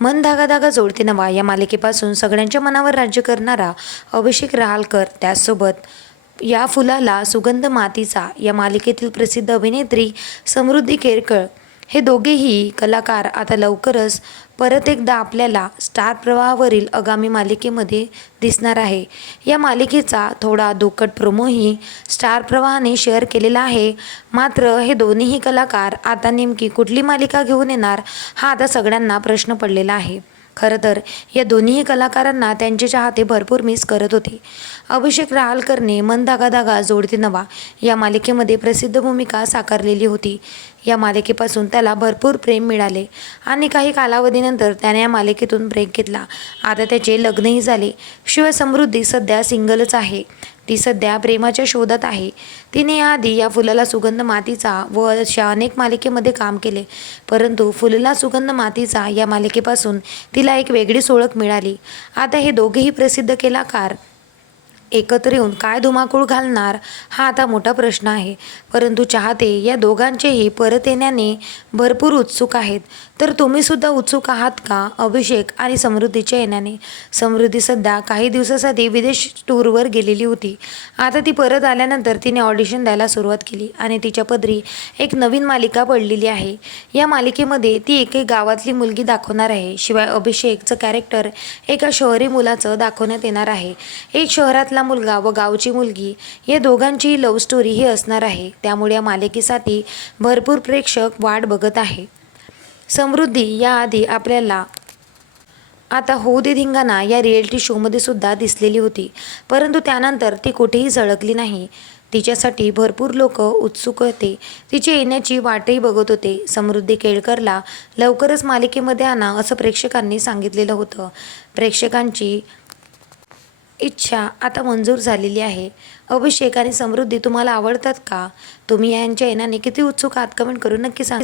मन धागा धागा जोडते नवा. या मालिकेपासून सगळ्यांच्या मनावर राज्य करणारा अभिषेक रहालकर त्याचसोबत या फुलाला सुगंध मातीचा. या मालिकेतील प्रसिद्ध अभिनेत्री समृद्धी केरकळ हे दोघेही कलाकार आता लवकरच परत एकदा आपल्याला स्टार प्रवाहावरील आगामी मालिकेमध्ये दिसणार आहे. या मालिकेचा थोडा दुकट प्रोमोही स्टार प्रवाहाने शेअर केलेला आहे. मात्र हे दोन्हीही कलाकार आता नेमकी कुठली मालिका घेऊन येणार हा आता सगळ्यांना प्रश्न पडलेला आहे. खरं तर या दोन्हीही कलाकारांना त्यांचे चाहते भरपूर मिस करत होते. अभिषेक रहालकरने मन धागा धागा जोडते नवा या मालिकेमध्ये प्रसिद्ध भूमिका साकारलेली होती. या मालिकेपासून त्याला भरपूर प्रेम मिळाले. आणि काही कालावधीनंतर त्याने या मालिकेतून ब्रेक घेतला. आता त्याचे लग्नही झाले. शिवाय समृद्धी सध्या सिंगलच आहे. ती सध्या प्रेमाच्या शोधात आहे. तिने याआधी या फुलाला सुगंध मातीचा व अशा अनेक मालिकेमध्ये काम केले. परंतु फुलला सुगंध मातीचा या मालिकेपासून तिला एक वेगळीच ओळख मिळाली. आता हे दोघेही प्रसिद्ध कलाकार एकत्र येऊन काय धुमाकूळ घालणार हा आता मोठा प्रश्न आहे. परंतु चाहते या दोघांचेही परत येण्याने भरपूर उत्सुक आहेत. तर तुम्ही सुद्धा उत्सुक आहात का? अभिषेक आणि समृद्धीच्या येण्याने. समृद्धी सध्या काही दिवसासाठी विदेश टूरवर गेलेली होती. आता ती परत आल्यानंतर तिने ऑडिशन द्यायला सुरुवात केली आणि तिच्या पदरी एक नवीन मालिका पडलेली आहे. या मालिकेमध्ये ती एके गावातली मुलगी दाखवणार आहे. शिवाय अभिषेकचं कॅरेक्टर एका शहरी मुलाचं दाखवण्यात येणार आहे. एक शहरातला मुलगा व गावची मुलगी या दोघांची लव्ह स्टोरी ही असणार आहे. त्यामुळे या मालिकेसाठी भरपूर प्रेक्षक वाट बघत आहे. समृद्धी याआधी आपल्याला आता होऊ दे धिंगाणा या रिएलिटी शोमध्ये सुद्धा दिसलेली होती. परंतु त्यानंतर ती कुठेही झळकली नाही. तिच्यासाठी भरपूर लोक उत्सुक होते. तिचे येण्याची वाटही बघत होते. समृद्धी केळकरला लवकरच मालिकेमध्ये आणा असं प्रेक्षकांनी सांगितलेलं होतं. प्रेक्षकांची इच्छा आता मंजूर झालेली आहे. अभिषेक आणि समृद्धी तुम्हाला आवडतात का? तुम्ही यांच्या येण्याने किती उत्सुक आहात? कमेंट करून नक्की सांगा.